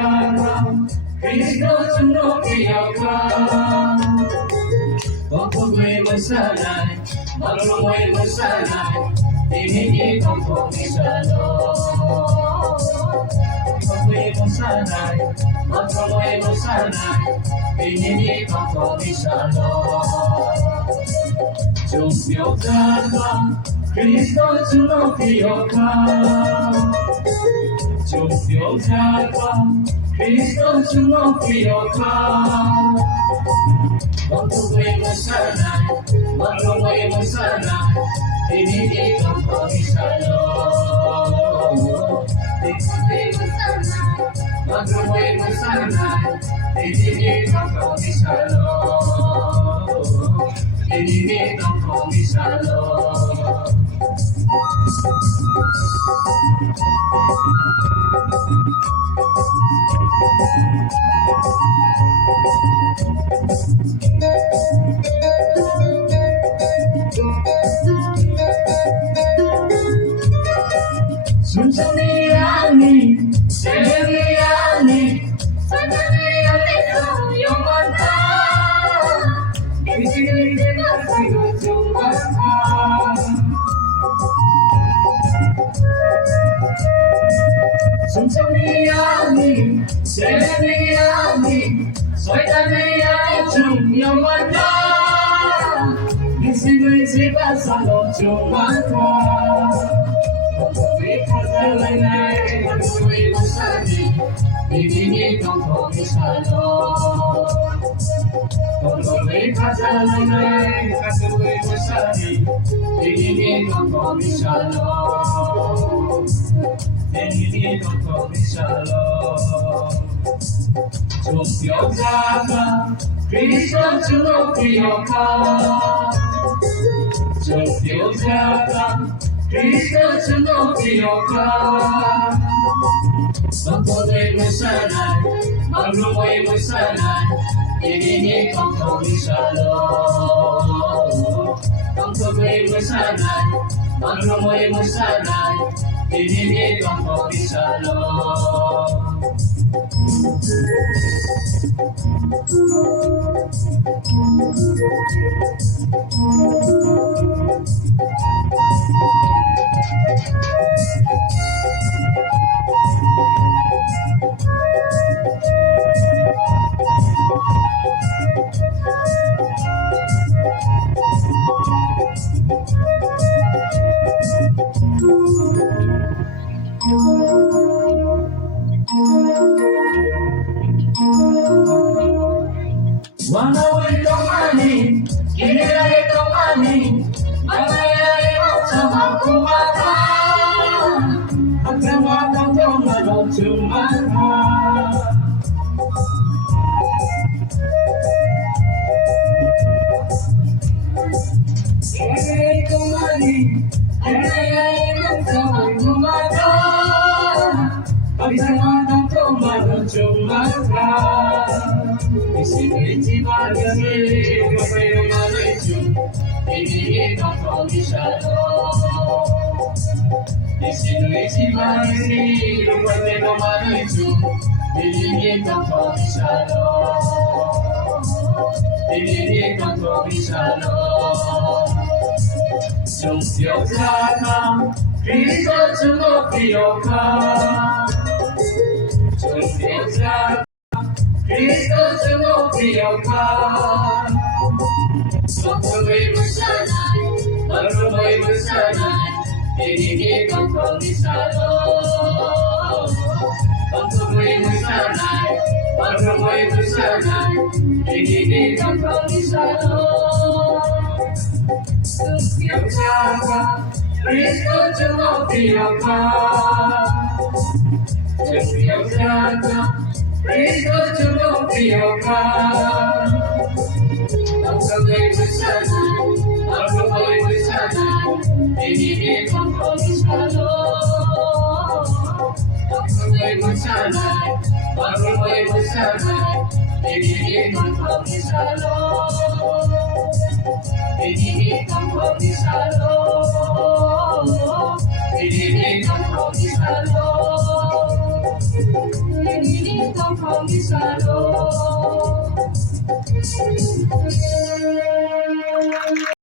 Sumpiyaga, Kristo Sunupiyaga. Pagpugoy mo sana'y, maglulumoy mo sana'y, Tinigil ang komisyano. Pagpugoy mo sana'y, maglulumoy mo sana'y, Tinigil ang komisyano. Sumpiyaga, Kristo Sunupiyaga. Sumpiyaga, Kristo Sunupiyaga. Pagpugoy mo sana'y, maglulumoy mo sana'y, Tinigil ang komisyano. Pagpugoy mo sana'y, maglulumoy mo sana'y, Tinigil ang komisyano. Tinigil ang komisyano. Sunsaniyani, Seliyani, Sananiyani yung mata. Isinigil na yung mata. Sunsaniyani, Seliyani, Sananiyani yung mata. Isinigil na yung mata. Pagpugoy mo sana'y, Tinigil ang komisyano. Pagpugoy mo sana'y, Tinigil ang komisyano. Tinigil ang komisyano. Sumpiyaga, Kristo Sunupiyaga. Sumpiyaga, Kristo Sunupiyaga. Pagpugoy mo sana'y, maglulumoy mo sana'y, Tinigil ang komisyano. Pagpugoy mo sana'y, maglulumoy mo sana'y, Tinigil ang komisyano. Wanawin itong ani, kinilay itong ani, Magayay mo sa magkumata. Pagkamatang itong malong sumata. Kinilay itong ani, kinilay mo sa magkumata. Pagkamatang itong malong sumata. Isiniti bagasi, kapayo malichu, Tinigil ang komisyano. Isiniti bagasi, kapayo malichu, Tinigil ang komisyano. Tinigil ang komisyano. Sumpiyaga, Kristo Sunupiyaga. Sumpiyaga, Kristo Sunupiyaga. Pagpugoy mo sana'y, maglulumoy mo sana'y, Tinigil ang komisyano. Pagpugoy mo sana'y, maglulumoy mo sana'y, Tinigil ang komisyano. Sumpiyaga, Kristo Sunupiyaga. Sumpiyaga, Kristo Sunupiyaga. Pagpugoy mo sana'y, maglulumoy mo sana'y, Tinigil ang komisyano. Pagpugoy mo sana'y, maglulumoy mo sana'y, Tinigil ang komisyano. Tinigil ang komisyano. Tinigil ang komisyano. Tinigil come from the shadow.